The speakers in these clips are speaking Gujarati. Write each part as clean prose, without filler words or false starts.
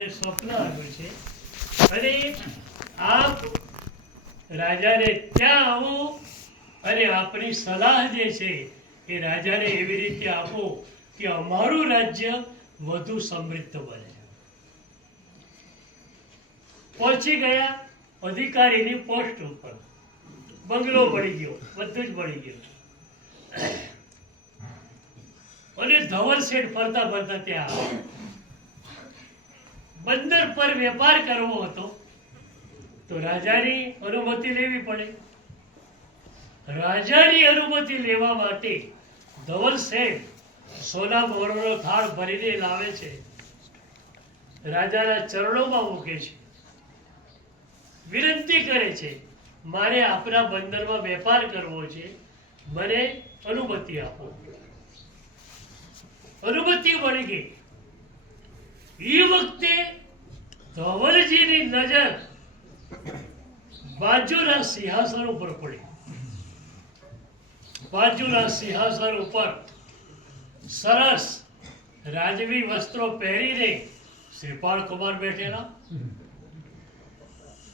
સ્વપ્ન આવ્યું છે અને આપ રાજાને ત્યાં આવો અને આપણી સલાહ જે છે એ રાજાને એવી રીતે આપો કે અમારું રાજ્ય વધુ સમૃદ્ધ બને. પહોંચી ગયા અધિકારીની પોસ્ટ ઉપર, બંગલો પડી ગયો, બધું જ પડી ગયું અને ધવલ શેઠ ફરતા ફરતા ત્યાં આવે. બંદર પર વેપાર કરવો હતો તો રાજાની અનુમતિ લેવી પડે. રાજાની અનુમતિ લેવા માટે ધવલ શેઠ સોના મોરનો થાળ ભરીને લાવે છે, રાજાના ચરણોમાં મૂકે છે, વિનંતી કરે છે, મારે આપણા બંદરમાં વેપાર કરવો છે, મને અનુમતિ આપો. અનુમતિ મળી ગઈ. એ વખતે ધવલજીની નજર બાજુના સિંહાસન ઉપર પડી. બાજુના સિંહાસન ઉપર સરસ રાજવી વસ્ત્રો પહેરીને શ્રીપાળ કુમાર બેઠેલા.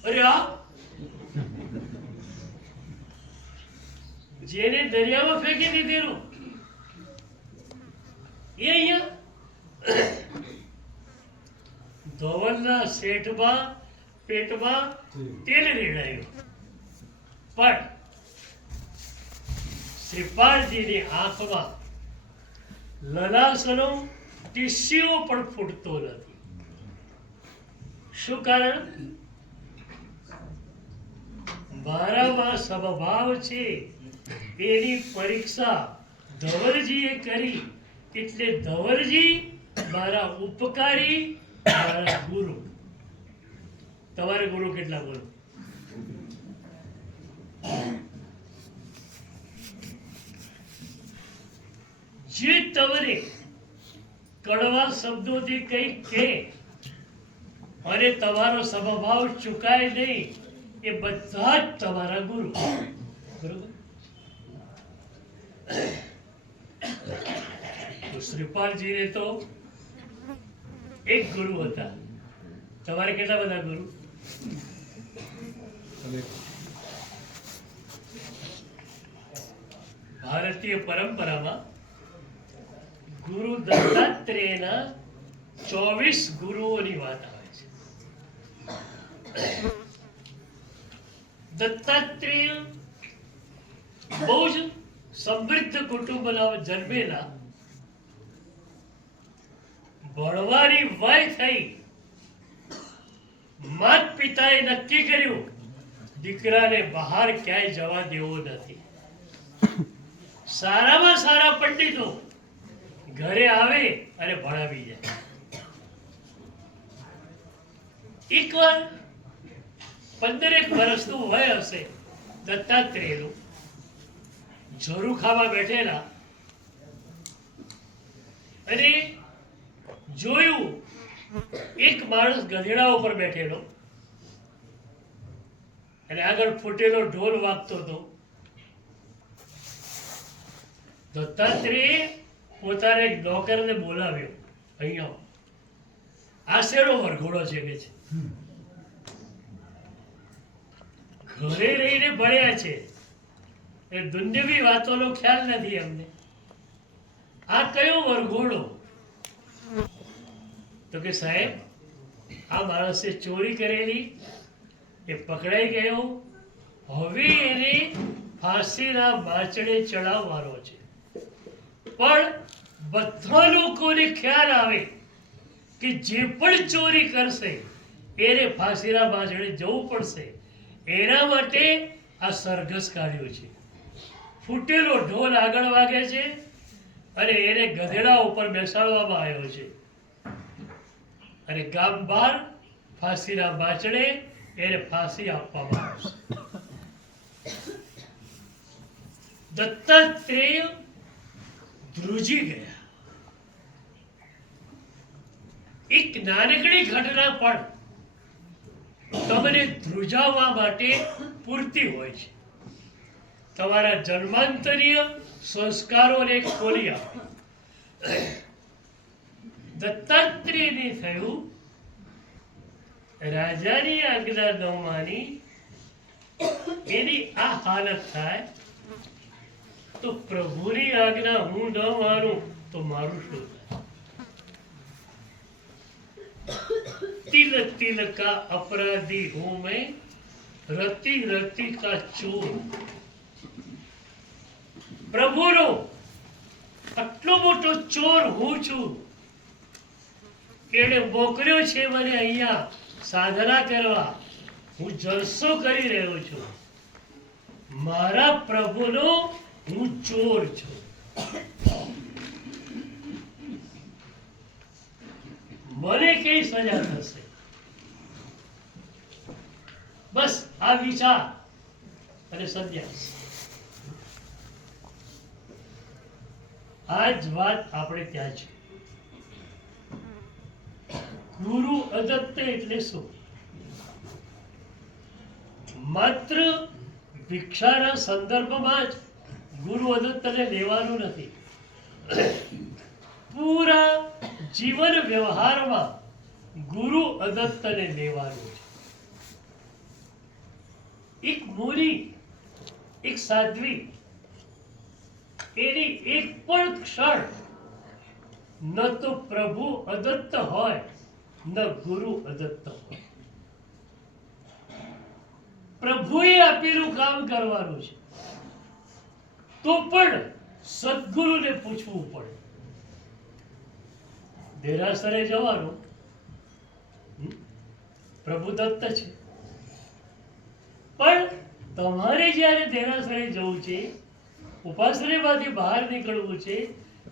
અરે આ જેને દરિયામાં ફેંકી દીધેલું એ અહીંયા ધવલના શેઠમાં પેટમાં તેલ રેડાયું. પણ શ્રીપાળજીની આંખમાં લલાસનો ટીસ્યો પણ ફૂટતો નથી. શું કારણ? મારામાં સમભાવ છે એની પરીક્ષા ધવલજીએ કરી, એટલે ધવલજી મારા ઉપકારી, મારા ગુરુ. તમારે ગુરુ કેટલા બોલો? જે તમને કડવા શબ્દોથી કંઈક કહે અને તમારો સમભાવ ચૂકાય નહીં, એ બધા જ તમારા ગુરુ. બરોબર? તો શ્રીપાલજીને તો એક ગુરુ હતા. તમારે કેટલા બધા ગુરુ? ભારતીય પરંપરામાં ગુરુ દત્તાત્રેયના 24 ગુરુઓની વાત આવે છે. દત્તાત્રેય બહુ જ સમૃદ્ધ કુટુંબના જન્મેલા. ભણવાની વય થઈ, માત પિતાએ નક્કી કર્યું દીકરાને બહાર ક્યાંય જવા દેવો નથી. સારામાં સારા પંડિતો ઘરે આવે અને ભણાવી જાય. એકવાર 15 વર્ષનું વય હશે, દત્તાત્રેયનું ઝરૂખામાં બેઠેલા અને જોયું એક માણસ ગધેડા ઉપર બેઠેલો અને આગળ ફૂટેલો ઢોલ વાગતો હતો. દત્તાત્રેય પોતાના એક નોકરને બોલાવ્યો, અહીંયા આ શેનો વરઘોડો છે કે છે, ઘરે રહીને ભણ્યા છે એ દુનિયાવી વાતોનો ખ્યાલ નથી અમને, આ કયો વરઘોડો? તો કે સાહેબ, આ માણસે ચોરી કરેલી, એ પકડાઈ ગયો, હવે એને ફાંસીના બાચડે ચડાવવાનો છે. પણ બધા લોકોને ખ્યાલ આવે કે જે પણ ચોરી કરશે એને ફાંસીના બાચડે જવું પડશે. એના માટે આ સરઘસ કાઢ્યો છે. ફૂટેલો ઢોલ આગળ વાગે છે અને એને ગધેડા ઉપર બેસાડવામાં આવ્યો છે અને ગામ બહાર ફાંસીના બાચડે એને ફાંસી આપવામાં આવશે. દત્તાત્રેય ધ્રુજી ગયા. એક નાનકડી ઘટના પણ તમને ધ્રુજાવવા માટે પૂરતી હોય છે. તમારા જન્માંતરીય સંસ્કારોને ખોલી આપે. દત્તાત્રેયને થયું રાજાની આજ્ઞા ન માની એની આ હાલત થાય તો પ્રભુની આજ્ઞા હું ન માનું તો મારું શું થાય? तिल तिल का अपराधी हूं मैं, रति रति का चोर. પ્રભુનો આટલો મોટો ચોર હું છું. એને મોકલ્યો છે મને અહીંયા સાધના કરવા. હું જલસો કરી રહ્યો છું. મારા પ્રભુનો હું ચોર છું. મને કઈ સજા થશે? બસ આ વિચાર અને સંન્યાસ. આ જ વાત આપણે ત્યાં છે. ગુરુ અદત્ત એટલે શું? માત્ર ભિક્ષાના સંદર્ભમાં જ ગુરુ અદત્તને લેવાનું નથી. પૂરા જીવન વ્યવહારમાં ગુરુ અદત્તને લેવાનું છે. એક મુનિ, એક સાધ્વી, એની એક પણ ક્ષણ ન તો પ્રભુ અદત્ત હોય ન ગુરુ અદત્ત હોય. પ્રભુએ આપેલું કામ કરવાનું છે તો પણ સદગુરુને પૂછવું પડે. દેરાસરે જવાનું પ્રભુ દત્ત છે, પણ તમારે જ્યારે દેરાસરે જવું છે, ઉપાશ્રયમાંથી બહાર નીકળવું છે,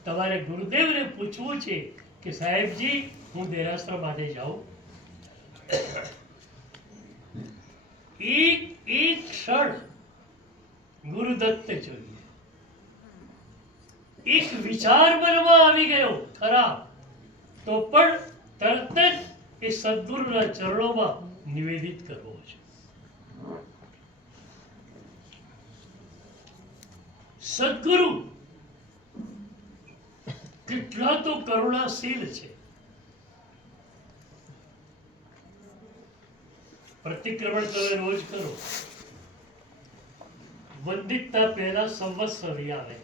તમારે ગુરુદેવને પૂછવું છે કે સાહેબજી હું દેરાસર માટે જાઉં. એક એક ક્ષણ ગુરુદત્ત જોઈએ. એક વિચાર મનમાં આવી ગયો ખરાબ તો પણ તરત જ એ સદગુરુના ચરણોમાં નિવેદિત કરવો છે. સદગુરુ કેટલા તો કરુણાશીલ છે. પ્રતિક્રમણ તમે રોજ કરો. વંદિતતા પહેલા સંવત્સરી આવે.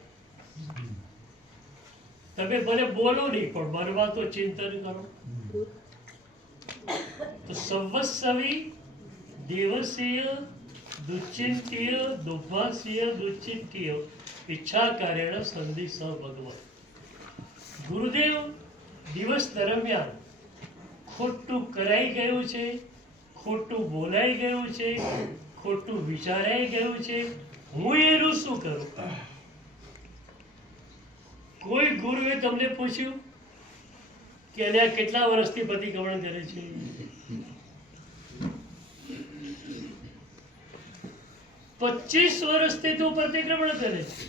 તમે ભલે બોલો નહીં પણ મનમાં તો ચિંતન કરો. તો સંવત્સરી દેવસીય દુશ્ચિંત્ય દુર્ભાષ્ય દુશ્ચિંત્ય ઈચ્છા કાર્યણ સંધિ સ ભગવાન. ગુરુદેવ દિવસ દરમિયાન ખોટું કરાઈ ગયું છે, ખોટું બોલાઈ ગયું છે, ખોટું વિચારાઈ ગયું છે, હું એનું શું કરું? કોઈ ગુરુએ તમને પૂછ્યું કે એને કેટલા વર્ષથી પ્રતિક્રમણ કરે છે? પચીસ વર્ષથી તું પ્રતિક્રમણ કરે છે.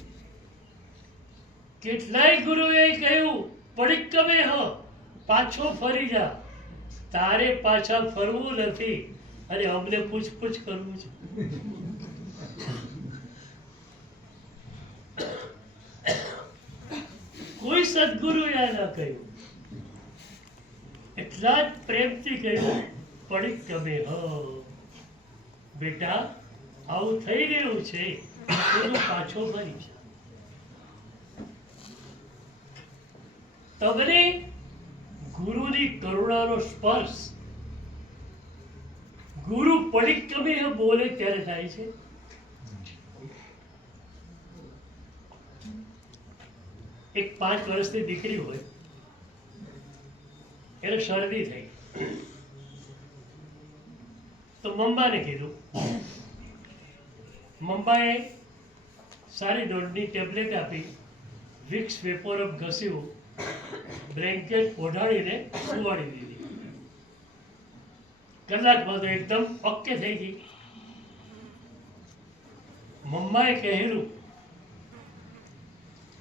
કેટલાય ગુરુએ કહ્યું પડિક્કમે હ, પાછો ફરી જા. તારે પાછા ફરવું નથી અને અમને પૂછપૂછ કરવું છે. કોઈ સદગુરુએ આ ના કહ્યું. એટલા જ પ્રેમથી કહ્યું પડિક્કમે હ. બેટા આવું થઈ ગયું છે, તું પાછો ફરી જા. તમને ગુરુની કરુણાનો સ્પર્શ ગુરુ પડિક્કમે બોલે ત્યારે થાય છે. એક 5 વર્ષની દીકરી હોય, એને શરદી થઈ તો મમ્માને કીધું. મમ્માએ સારી ડોઝની ટેબ્લેટ આપી, વિક્સ વેપોરમ ઘસ્યું, બ્લેન્કેટ ઓઢાડીને સુવાડી દીધી. કલાકમાં તો એકદમ ઓકે થઈ ગઈ. મમ્માએ કહેલું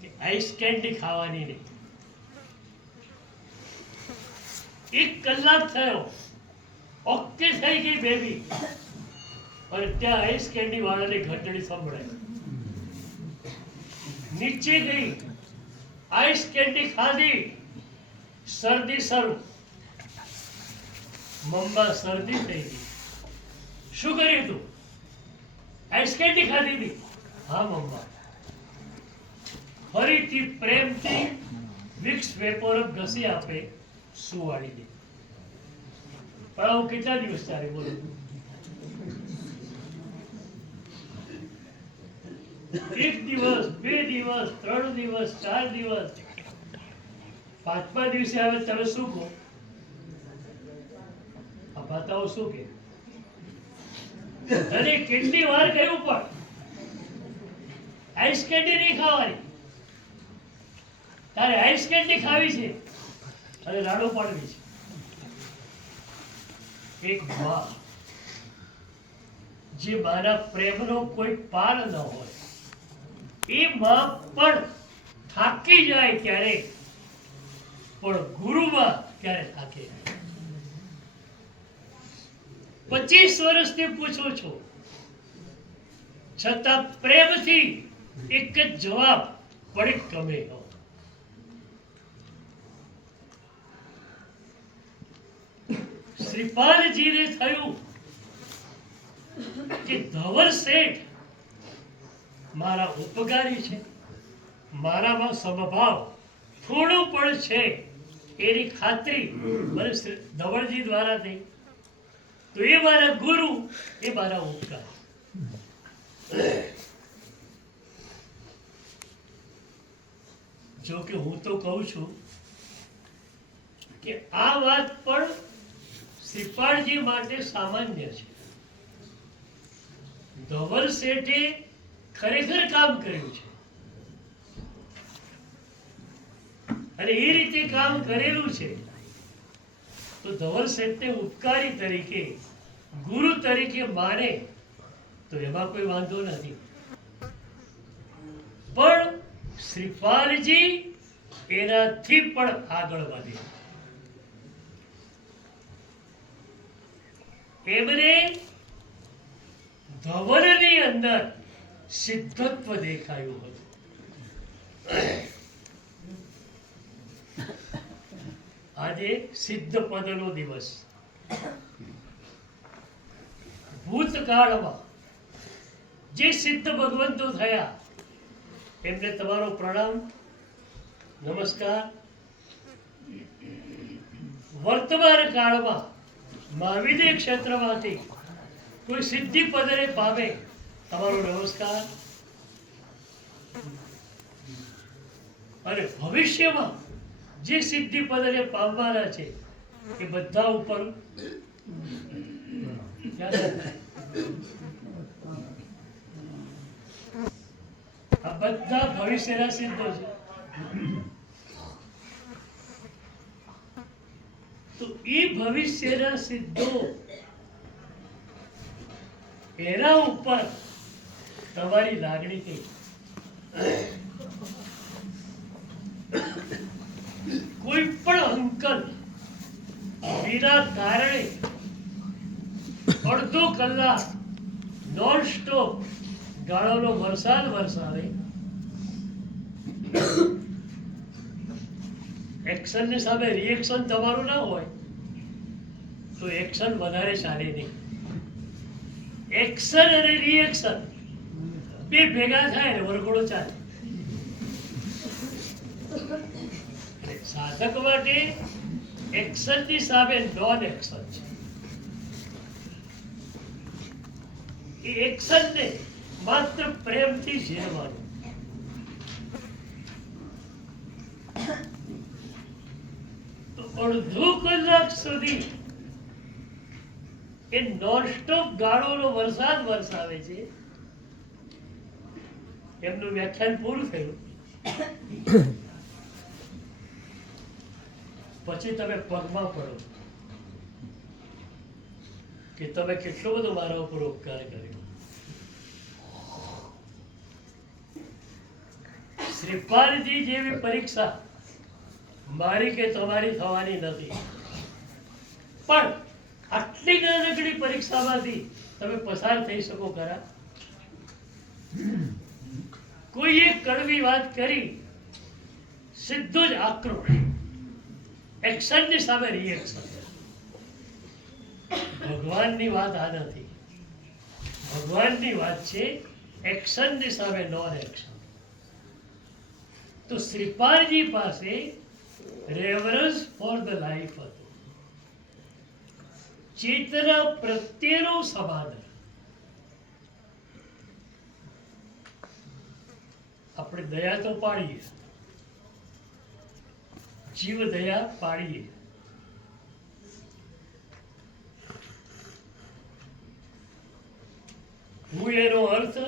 કે આઈસ કેન્ડી ખાવાની નહીં. 1 કલાક થયો, ઓકે થઈ ગઈ બેબી, અને ત્યાં આઈસ કેન્ડી વાળાની ઘંટડી સંભળાય. નીચે ગઈ, આઈસ કેન્ડી ખાધી, શરદી શરૂ. મમ્મા શરદી થઈ ગઈ. શું કર્યું તું? આઈસ કેન્ડી ખાધી હતી? હા મમ્મા. ફરીથી પ્રેમથી વિક્સ વેપોર ઘસી આપે, સુવાડી દે. પણ આવું કેટલા દિવસ ચાલે બોલો? એક દિવસ, 2 દિવસ, 3 દિવસ, 4 દિવસ, 5મા દિવસે આવે તમે શું કહો? આ બતાવો શું કે? તને કેટલી વાર કહ્યું પણ આઈસ કેન્ડી નહીં ખાવાની. તારે આઈસ કેન્ડી ખાવી છે અને લાડુ પાડવી છે. એક માં જે મારા પ્રેમનો કોઈ પાર ન હોય, એ માં પણ થાકી જાય ત્યારે, પણ ગુરુમાં ક્યારે થાકે? 25 વર્ષથી પૂછું છું, છતાં પ્રેમથી એક જ જવાબ, પડીક ગમે હો. શ્રીપાલજીને થયું કે ધવલ શેઠ મારા ઉપકારી છે, મારામાં સમભાવ થોડું પણ છે એની ખાતરી મને ધવલજી દ્વારા થઈ. તો એ મારા ગુરુ, એ મારા ઉપકાર. જો કે હું તો કહું છું કે આ વાત પણ શ્રીપાલજી માટે સામાન્ય છે. ધવલ શેઠે ખરેખર કામ કર્યું છે અને એ રીતે કામ કરેલું છે, તો ધવલ શેઠને ઉપકારી તરીકે, ગુરુ તરીકે માને તો એમાં કોઈ વાંધો નથી. પણ શ્રીપાલજી એનાથી પણ આગળ વધે. એમને ધવલની અંદર સિદ્ધત્વ દેખાયું હતું. આજે સિદ્ધ પદનો દિવસ. ભૂતકાળમાં જે સિદ્ધ ભગવંતો થયા એમને તમારો પ્રણામ, નમસ્કાર. વર્તમાન કાળમાં મહાવિદ્ય ક્ષેત્રમાંથી કોઈ સિદ્ધિ પદને પામે, તમારો નમસ્કાર. અને ભવિષ્યમાં જે સિદ્ધિ પદને પામવાના છે એ બધા ઉપર આ બધા ભવિષ્યના સિદ્ધો છે. તો એ ભવિષ્યના સિદ્ધો, એના ઉપર તમારી લાગણી કઈ? કોઈ પણ અંકલ વિના કારણે અડધો કલાક નોન સ્ટોપ ગાળોનો વરસાદ વરસાવે, એક્શનની સામે રિએક્શન તમારું ના હોય તો એક્શન વધારે ચાલે નહીં. એક્શન અને રિએક્શન બે ભેગા થાય ને વરઘોડો ચાલે. સાધક માટે એક્શનની સામે નોન એક્શન છે. એ એક્શનને માત્ર પ્રેમથી ઝીલવાનું. તો અડધો કલાક સુધી એ નોનસ્ટોપ ગાળોનો વરસાદ વરસાવે છે. એમનું વ્યાખ્યાન પૂરું થયું પછી તમે પગમાં પડો કે તમે કેટલો બધો મારા ઉપર ઉપકાર કર્યો. શ્રીપાલજી જેવી પરીક્ષા મારી કે તમારી થવાની નથી, પણ આટલી નાનકડી પરીક્ષામાંથી તમે પસાર થઈ શકો ખરા? કોઈએ કડવી વાત કરી, સીધું જ આક્રોશ, એક્શનની સામે રિએક્શન. ભગવાનની વાત આ નથી. ભગવાનની વાત છે એક્શનની સામે નોન એક્શન. તો શ્રીપાલજી પાસે રેવરન્સ ફોર ધ લાઈફ હતું, ચેતના પ્રત્યેનું સમાધાન. આપણે દયા તો પાડીએ, જીવ દયા પાડીએ, હું એનો અર્થ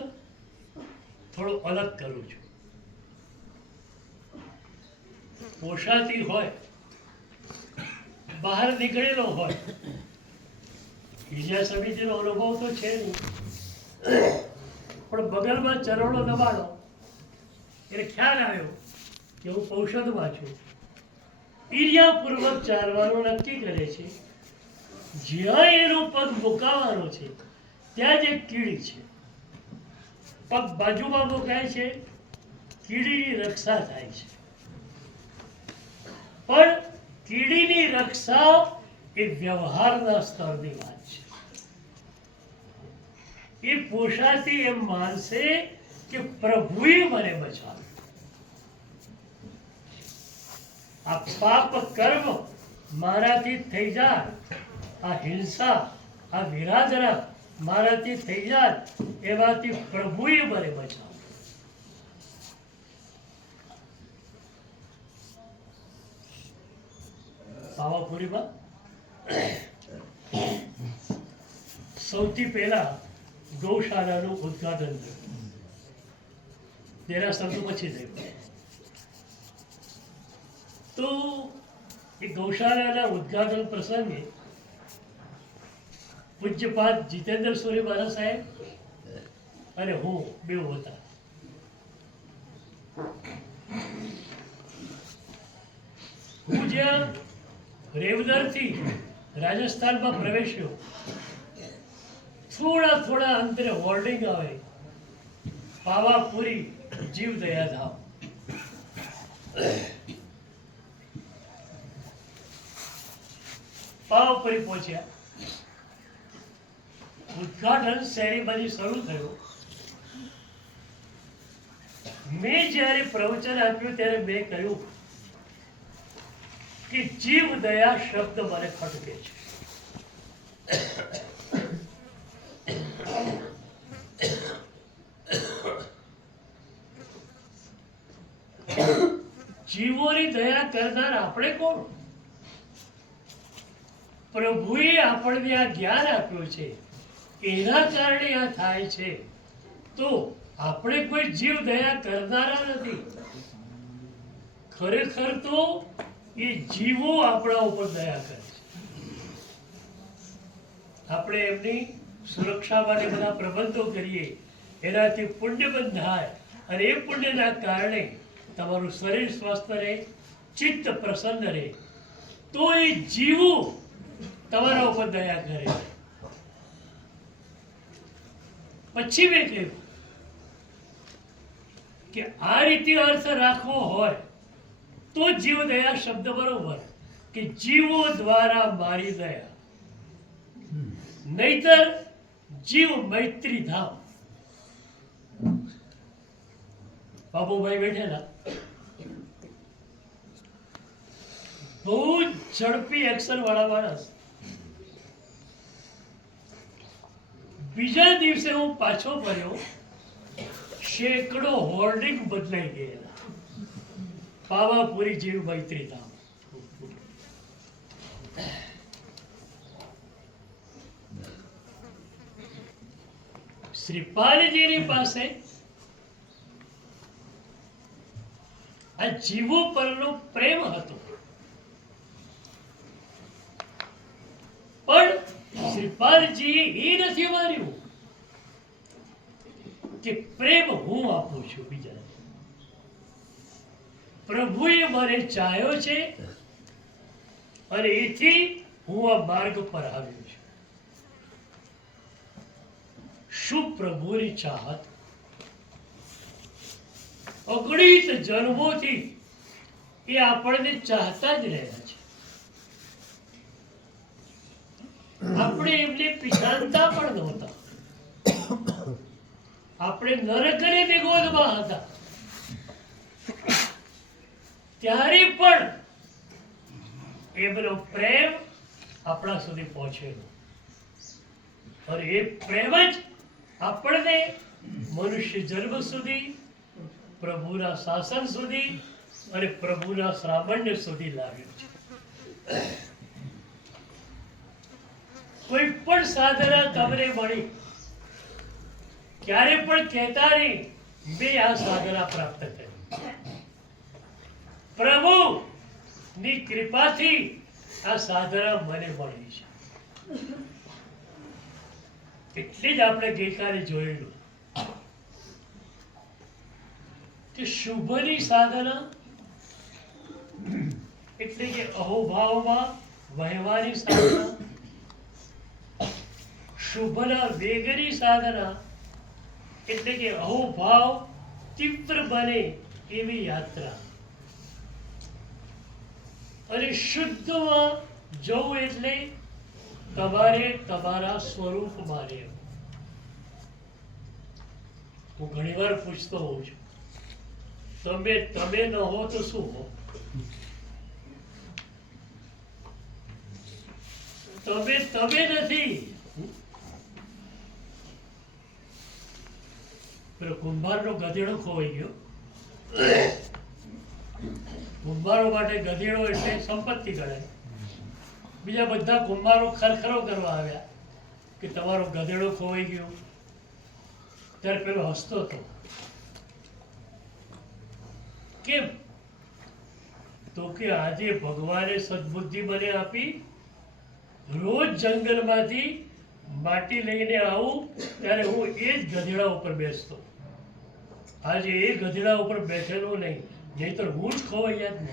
થોડો અલગ કરું છું. પોષાતી હોય, બહાર નીકળેલો હોય, ઈજા સમિતિનો અનુભવ તો છે નહીં, પણ બગલમાં ચરણો દબાણો એટલે ખ્યાલ આવ્યો કે હું ઔષધમાં છું. ઈર્યાપૂર્વક ચાલવાનું નક્કી કરે છે. જ્યાં એનો પગ મુકાવાનો છે ત્યાં જ એક કીડી છે. પગ બાજુમાં મુકાય છે, કીડીની રક્ષા થાય છે. પણ કીડીની રક્ષા એ વ્યવહારના સ્તરની વાત છે. એ પોષાતી એમ માનશે કે પ્રભુએ મને બચાવ્યો. આ પાપ કર્મ મારાથી થઈ જાય, આ હિંસા, આ વિરાધના મારાથી થઈ જાય, એમાંથી પ્રભુએ મને બચાવ્યો. પાવાપુરીમાં સૌથી પહેલા ગૌશાળાનું ઉદ્ઘાટન થયું. દેરાસર તો પછી થયું. તો એ ગૌશાળાના ઉદ્ઘાટન પ્રસંગે પૂજ્યપાદ જીતેન્દ્ર સૂરી મહારાજ સાહેબ અને હું બેઉ હતા. હું જ્યાં રેવદરથી રાજસ્થાનમાં પ્રવેશ્યો, થોડા અંતરે હોર્ડિંગ આવે, પાવાપુરી જીવ દયાધામ. પાવાપુરી પહોંચ્યા, ઉદ્ઘાટન સેરેમની શરૂ થયું. મેં જ્યારે પ્રવચન આપ્યું ત્યારે મેં કહ્યું કે જીવ દયા શબ્દ મને ખટકે છે. જીવોની દયા કરનાર આપણે કોણ? પ્રભુએ આપણને આ જ્ઞાન આપ્યું છે, એના કારણે આ થાય છે. તો આપણે કોઈ જીવ દયા કરનારા નથી. ખરેખર તો એ જીવો આપણા ઉપર દયા કરે છે. આપણે એમની સુરક્ષા માટે બધા પ્રબંધો કરીએ, એનાથી પુણ્ય બંધાય, અને એ પુણ્યના કારણે તમારું શરીર સ્વસ્થ રહે, ચિત્ત પ્રસન્ન રહે, તો એ જીવો તમારા ઉપર દયા કરે. પછી મેં કહ્યું કે આ રીતે અર્થ રાખવો હોય તો જીવ દયા શબ્દ બરોબર, કે જીવો દ્વારા મારી દયા, નહીતર જીવ મૈત્રી ધામ. બાબુભાઈ બેઠેલા, બહુ ઝડપી એક્શન વાળા માણસ. બીજા દિવસે હું પાછો ફર્યો, સેંકડો હોર્ડિંગ બદલાઈ ગયેલા. પાવાપુરી જીવ મૈત્રી ધામ. શ્રીપાલજીની પાસે આ જીવો પરનો પ્રેમ હતો, પણ શ્રીપાલજીએ એ નથી માન્યું કે પ્રેમ હું આપું છું બીજાને. પ્રભુએ મને ચાહ્યો છે અને એથી હું આ માર્ગ પર આવ્યો છું. શું પ્રભુની ચાહત અગણિત જન્મોથી એ આપણને ચાહતા જ રહ્યા છે. આપણે એમને પીછાણતા પણ નહોતા. આપણે નરકની નિગોદમાં હતા ત્યારે પણ એમનો પ્રેમ આપણા સુધી પહોંચેલો, અને એ પ્રેમ જ આપણને મનુષ્ય જન્મ સુધી, પ્રભુના શાસન સુધી અને પ્રભુના શ્રાવણ્ય સુધી લાવ્યો છે. કોઈ પણ સાધના તમને મળી, ક્યારે પણ કહેતા નહીં મેં આ સાધના પ્રાપ્ત કરી. પ્રભુ ની કૃપાથી આ સાધના મને મળી છે. એટલે જ આપણે ગઈકાલે જોયેલું કે શુભની સાધના એટલે કે અહોભાવમાં વહેવાની સાધના, શુભના વેગની સાધના એટલે કે અહોભાવ તીવ્ર બને એવી યાત્રા, અને શુદ્ધમાં જવું એટલે તમારે તમારા સ્વરૂપમાં રહેવું. હું ઘણીવાર પૂછતો હોઉં છું, તમે ન હો તો શું હો? તમે નથી. પેલો કુંભારનો ગધેડો ખોવાઈ ગયો. કુંભારો માટે ગધેડો એટલે સંપત્તિ ગણાય. બીજા બધા કુંભારો ખરખરો કરવા આવ્યા કે તમારો ગધેડો ખોવાઈ ગયો. ત્યારે પેલો હસતો હતો. કેમ? તો કે આજે ભગવાને સદબુદ્ધિ મને આપી, રોજ જંગલમાંથી માટી લઈને આવું ત્યારે હું એ જ ગધેડા ઉપર બેસતો. આજે એ ગધેડા ઉપર બેઠેલો નહીં, નહીંતર હું જ ખોવાઈ જાત ને.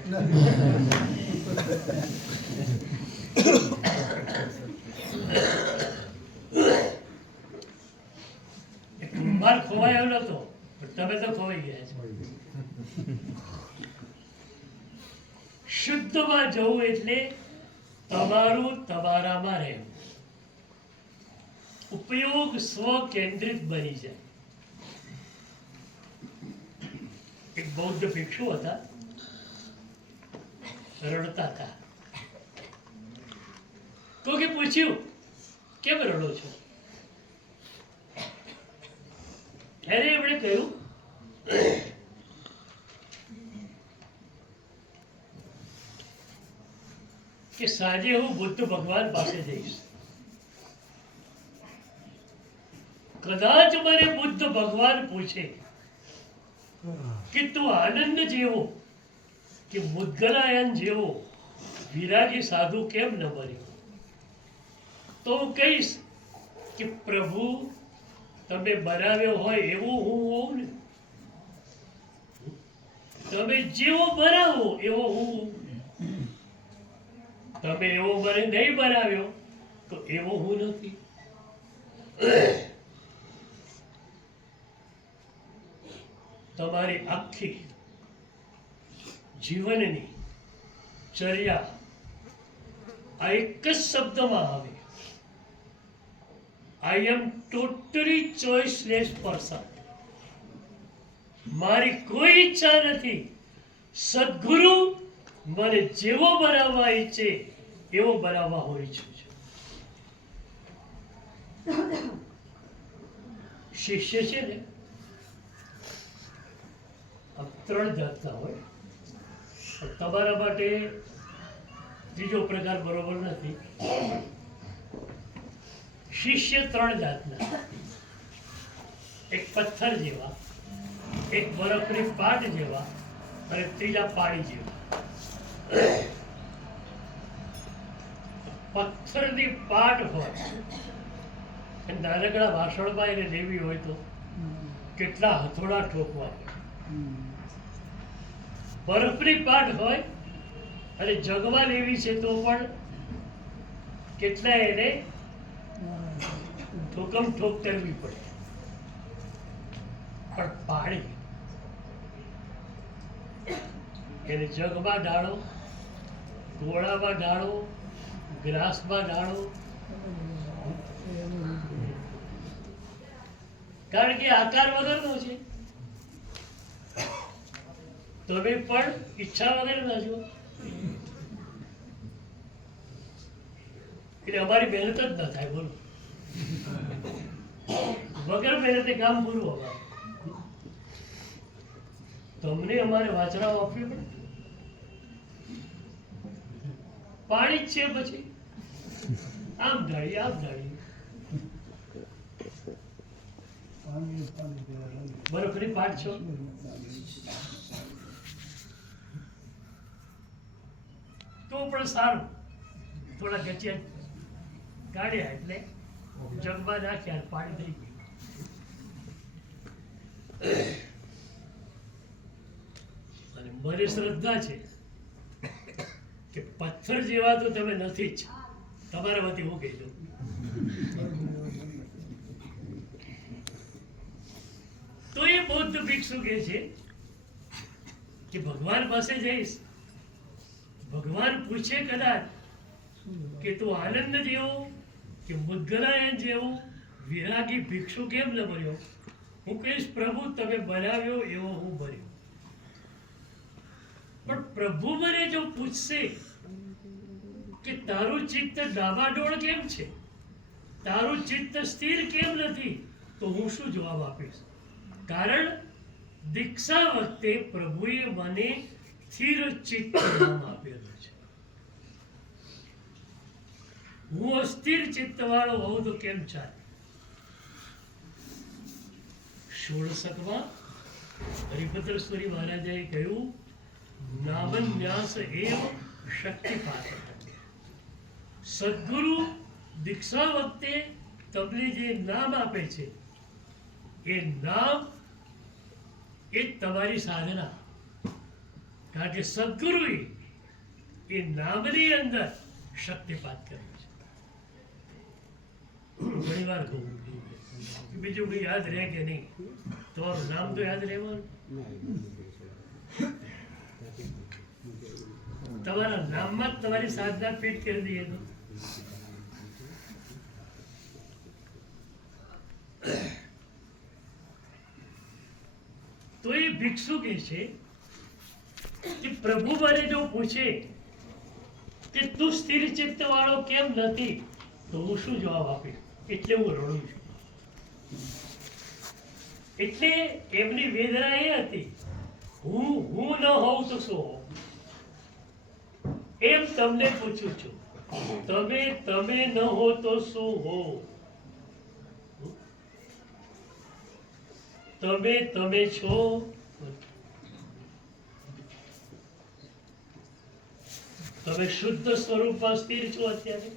કુંભાર ખોવાયો નતો, પણ તમે તો ખોવાઈ ગયા છો. શુદ્ધમાં જવું એટલે તમારું તમારામાં રહેવું, ઉપયોગ સ્વ કેન્દ્રિત બની જાય. એક બૌદ્ધ ભિક્ષુ હતા, રડતા હતા. કોકે પૂછ્યું કેમ રડો છો? ત્યારે એમણે કહ્યું કે સાંજે હું બુદ્ધ ભગવાન પાસે જઈશ. કદાચ મને બુદ્ધ ભગવાન પૂછે કે તું આનંદ જેવો કે મુદ્ગલાયન જેવો વિરાગી સાધુ કેમ ન બન્યો, તો હું કહીશ કે પ્રભુ તમે બનાવ્યો હોય એવો હું હોઉં ને. તમે જેવો બનાવો એવો હું. તમે એવો મને નહીં બનાવ્યો તો એવો હું નથી. તમારી આખી જીવનની ચર્યા આ એક જ શબ્દમાં આવે, આઈ એમ ટોટલી ચોઇસલેસ પર્સન. મારી કોઈ ઈચ્છા નથી. સદગુરુ મને જેવો બનાવવા ઈચ્છે એવો બનાવવા હું ઈચ્છું છું. શિષ્ય છે ને આમ ત્રણ જાતના હોય. તમારા માટે ત્રીજો પ્રકાર બરોબર નથી. શિષ્ય ત્રણ જાતના, એક પથ્થર જેવા, એક બરફની પાટ જેવા અને ત્રીજા પાણી જેવા. પથ્થરની પાટ હોય, નાનકડા ભાષણમાં એને લેવી હોય તો કેટલા હથોડા ઠોકવા. બરફની પાટ હોય અને જગવા લેવી છે તો પણ કેટલા એને ઠોકમ ઠોક કરવી પડે. પણ પાણી એને જગમાં ઢાળો, ગોળામાં ઢાળો, ગ્લાસમાં ઢાળો, કારણ કે આકાર વગરનો છે. તમે પણ ઈચ્છા વગરના છો, એટલે અમારી મહેનત જ ન થાય. બોલો, વગર મહેનતે કામ પૂરું. અમારે તમને અમારે વાંચનાઓ આપવી પડે. પાણી જ છે, પછી આમ ઢાળી આમ ઢાળી. બરોબર પાઠ છો. તો પણ સારું, થોડા ગચ્યા કાઢ્યા એટલે જગમાં નાખ્યા, પાણી થઈ ગયું. અને મારી શ્રદ્ધા છે કે પથ્થર જેવા તો તમે નથી જ. તમારા વતી હું કહી દઉં, તો એ બૌદ્ધ ભિક્ષુ કહે છે કે ભગવાન પાસે જઈશ, ભગવાન પૂછે કદાચ કે તું આનંદ જેવો કે મુદ્ગલાયન જેવો વિરાગી ભિક્ષુ કેમ ન બન્યો? હું કહીશ પ્રભુ તમે બનાવ્યો એવો હું બન્યો. પણ પ્રભુ મને જો પૂછશે કે તારું ચિત્ત ડામાડોળ કેમ છે, તારું ચિત્ત સ્થિર કેમ નથી, તો હું શું જવાબ આપીશ? કારણ દીક્ષા વખતે પ્રભુએ મને સ્થિર ચિત્ત નામ આપેલું છે. હું અસ્થિર ચિત્ત વાળો હોઉં તો કેમ ચાલે? ષોડશકમાં હરિભદ્રેશ્વરી મહારાજાએ કહ્યું, નામન્યાસ એવ શક્તિપાત. સદગુરુ દીક્ષા વખતે તમને જે નામ આપે છે એ નામ એ તમારી સાધના. કારણ કે સદગુરુએ એ નામની અંદર શક્તિપાત કર્યો છે. ઘણી વાર કહું બીજું કઈ યાદ રહે કે નહીં, તમારું નામ તો યાદ રહેવાનું. તમારા નામમાં જ તમારી સાધના ફિટ કરી દઈએ તો એ ભિક્ષુ કે છે કે પ્રભુ મને જો પૂછે કે તું સ્થિર ચિત્ત વાળો કેમ નથી, તો હું શું જવાબ આપીશ? એટલે હું રડું છું. એટલે એમની વેદના એ હતી, હું ન હોઉં તો શું હોઉં? એમ તમને પૂછું છું, તમે ન હો તો શું હો? તમે છો. તમે શુદ્ધ સ્વરૂપમાં સ્થિર છો અત્યારે.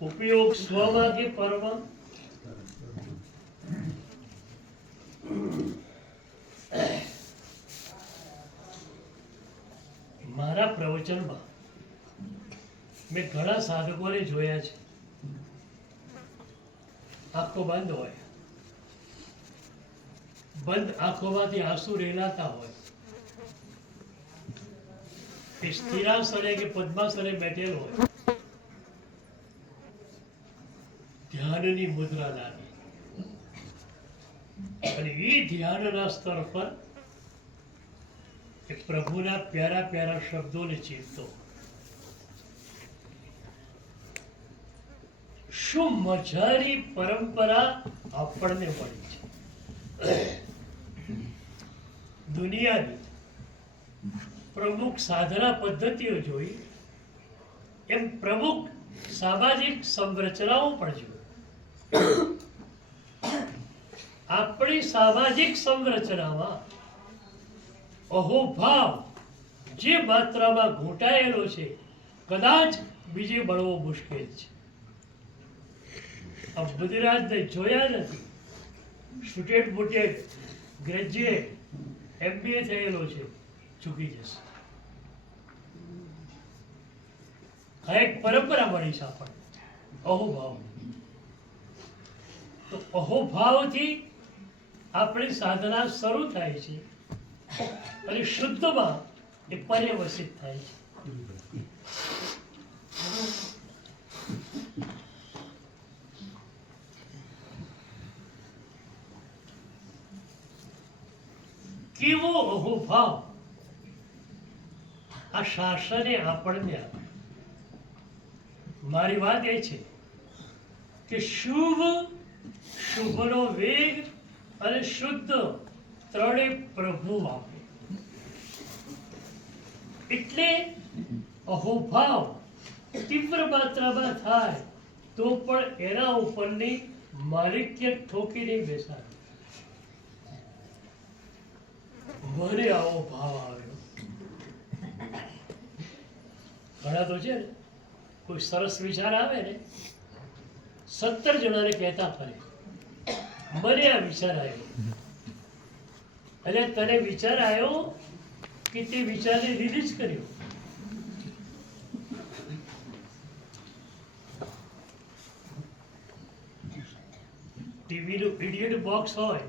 ઉપયોગ સ્વમાં કે પરમાં? મારા પ્રવચનમાં મેં ઘણા સાધકોને જોયા છે, આંખો બંધ હોય, બંધ આંખોમાંથી આંસુ રેલાતા હોય, એ સ્થિરાસને કે પદ્માસને બેઠેલો હોય, ધ્યાનની મુદ્રા લાગે અને એ ધ્યાનના સ્તર પર એ પ્રભુના પ્યારા પ્યારા શબ્દોને ચીરતો. શું મજાની પરંપરા આપણને મળી છે. દુનિયાની પ્રમુખ સાધના પદ્ધતિઓ જોઈ એમ પ્રમુખ સામાજિક સંરચનાઓ પણ જોઈ. આપણી સામાજિક સંરચનામાં અહોભાવ જે માત્રામાં ઘૂંટાયેલો છે, કદાચ બીજે મળવો મુશ્કેલ છે. આ બુદ્ધિરાજને જોયા નથી, સ્ટુડન્ટ મોટેડ ગ્રેજ્યુએટ MBA થયેલો છે, ચૂકી જશે. આ એક પરંપરા મળી છે આપણને, અહોભાવ. તો અહોભાવથી આપણી સાધના શરૂ થાય છે અને શુદ્ધમાં એ પર્યવસિત થાય છે. કેવો અહોભાવ આ શાસને આપણને આપ્યો. મારી વાત એ છે કે શુભ, શુભનો વેગ અને શુદ્ધ ત્રણે પ્રભુ આપે. એટલે અહોભાવ તીવ્ર માત્રામાં થાય તો પણ એના ઉપરની માલિક્ય ઠોકી નહીં બેસાડે. મને આવો ભાવ આવ્યો. ઘણા તો છે ને, કોઈ સરસ વિચાર આવે ને, 17 જણાને કહેતા ફરે મને આ વિચાર આવ્યો. અને તને વિચાર આવ્યો કે તે વિચારને રિલીઝ કર્યો. ટીવીનું ઇડિયટ બોક્સ હોય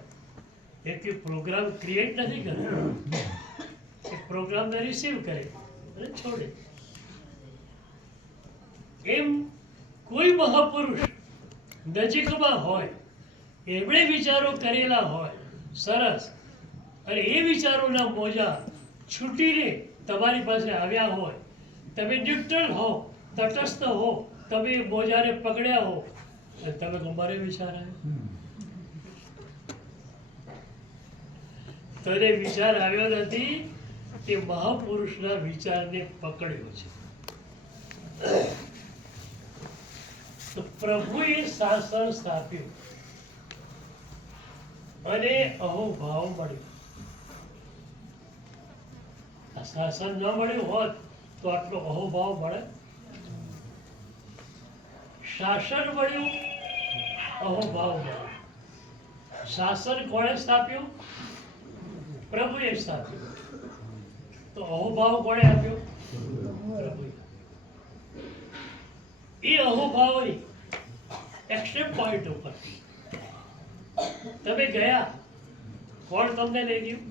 એ કે પ્રોગ્રામ ક્રિએટ નથી કરતો, એ પ્રોગ્રામને રિસીવ કરે અને છોડે. એમ કોઈ મહાપુરુષ નજીકમાં હોય, એમણે વિચારો કરેલા હોય સરસ, અને એ વિચારોના મોજા છૂટીને તમારી પાસે આવ્યા હોય, તમે ન્યુટ્રલ હો, તટસ્થ હો, તમે એ મોજાને પકડ્યા હો, અને તમે તમારે વિચાર આવ્યો. તને વિચાર આવ્યો નથી, તે મહાપુરુષના વિચારને પકડ્યો છે. તો પ્રભુએ શાસન સ્થાપ્યું અને અહોભાવ મળ્યો. આ શાસન ન મળ્યું હોત તો આટલો અહોભાવ મળે? શાસન મળ્યું, અહોભાવ મળ્યો. શાસન કોણે સ્થાપ્યું? પ્રભુએ સ્થાપ્યું. તો અહોભાવ કોણે આપ્યો? પ્રભુએ. એ અહોભાવની એક્સ્ટ્રીમ પોઈન્ટ ઉપર તમે ગયા, કોણ તમને લઈ ગયું?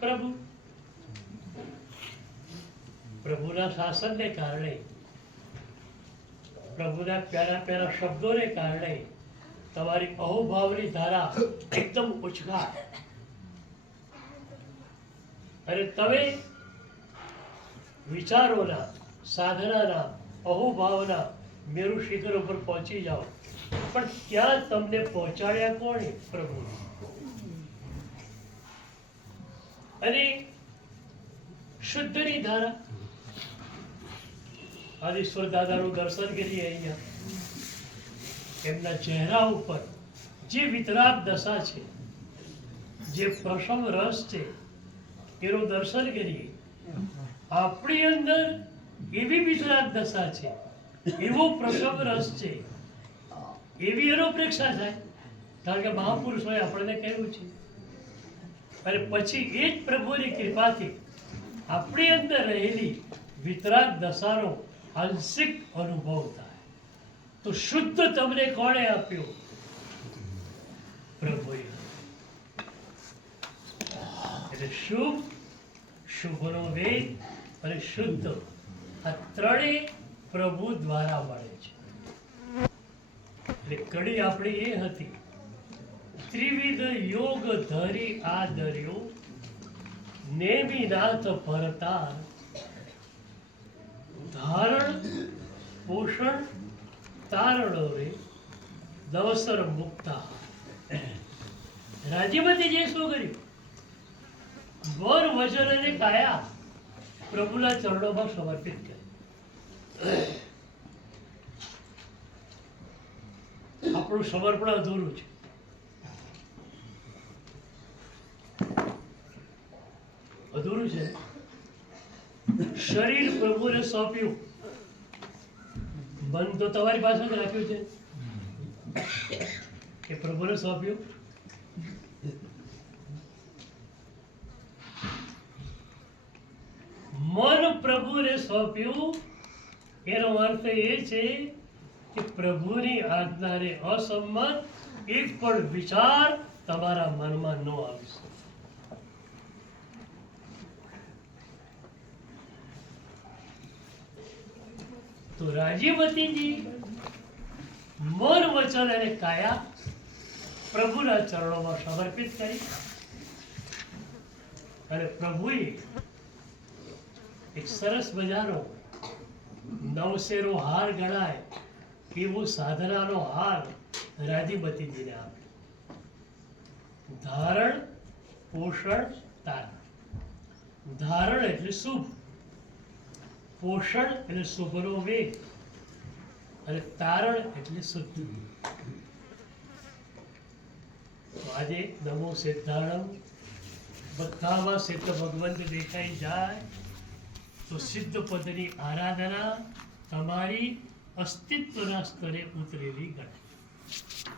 પ્રભુ. પ્રભુના શાસનને કારણે, પ્રભુના પ્યારા પ્યારા શબ્દોને કારણે તમારી અહોભાવની ધારા એકદમ ઉછળાય અને તમે વિચારોના, સાધનાના, અહોભાવના મેરુ શિખર ઉપર પહોંચી જાઓ. પણ ત્યાં તમને પહોંચાડ્યા કોણે? પ્રભુ. અને શુદ્ધની ધારા. આદિશ્વર દાદાનું દર્શન કરીએ અહીંયા, એમના ચહેરા ઉપર જે વિતરાગ દશા છે, જે પ્રસમ રસ છે, એનું દર્શન કરીએ. આપણી અંદર એવી વિતરાગ દશા છે, એવો પ્રસમ રસ છે, એવી અનુપ્રેક્ષા થાય, કારણ કે મહાપુરુષોએ આપણને કહ્યું છે. અને પછી એ જ પ્રભુની કૃપાથી આપણી અંદર રહેલી વિતરાગ દશાનો આંશિક અનુભવ થાય. તો શુદ્ધ તમને કોણે આપ્યો? પ્રભુએ. એટલે શુભ, શુભનો વેગ અને શુદ્ધ, આ ત્રણેય પ્રભુ દ્વારા મળે છે. એટલે કડી આપણી એ હતી, ત્રિવિધ યોગ ધરી આદર્યો, નેમિનાથ ભરતાર, ધારણ પોષણ તારણો રે દવસર મુક્તા. રાજ્યમાંથી શું કર્યું? વર વચન અને કાયા પ્રભુના ચરણોમાં સમર્પિત કરી. આપણું સમર્પણ અધૂરું છે. અધૂરું છે. શરીર પ્રભુને સોંપ્યું, મન તો તમારી પાસે જ રાખ્યું છે, એ પ્રભુને સોંપ્યું. મન પ્રભુને સોંપ્યું, એનો અર્થ એ છે કે પ્રભુની આજ્ઞાને અસંમત એક પણ વિચાર તમારા મનમાં ન આવી શકે. તો રાજીવતીજી મન, વચન અને કાયા પ્રભુના ચરણોમાં સમર્પિત કરી અને પ્રભુએ એક સરસ મજાનો નવશેરો હાર ગણાય એવો સાધનાનો હાર રાધીમતીજીને આપ્યો. ધારણ, પોષણ, તારણ. ધારણ એટલે શુભ, પોષણ એટલે શુભનો વેગ, અને તારણ એટલે શુદ્ધિ. તો આજે નમો સિદ્ધાણમ બધામાં સિદ્ધ ભગવંત દેખાઈ જાય તો સિદ્ધ પદની આરાધના તમારી અસ્તિત્વના સ્તરે ઉતરેલી ગણાય.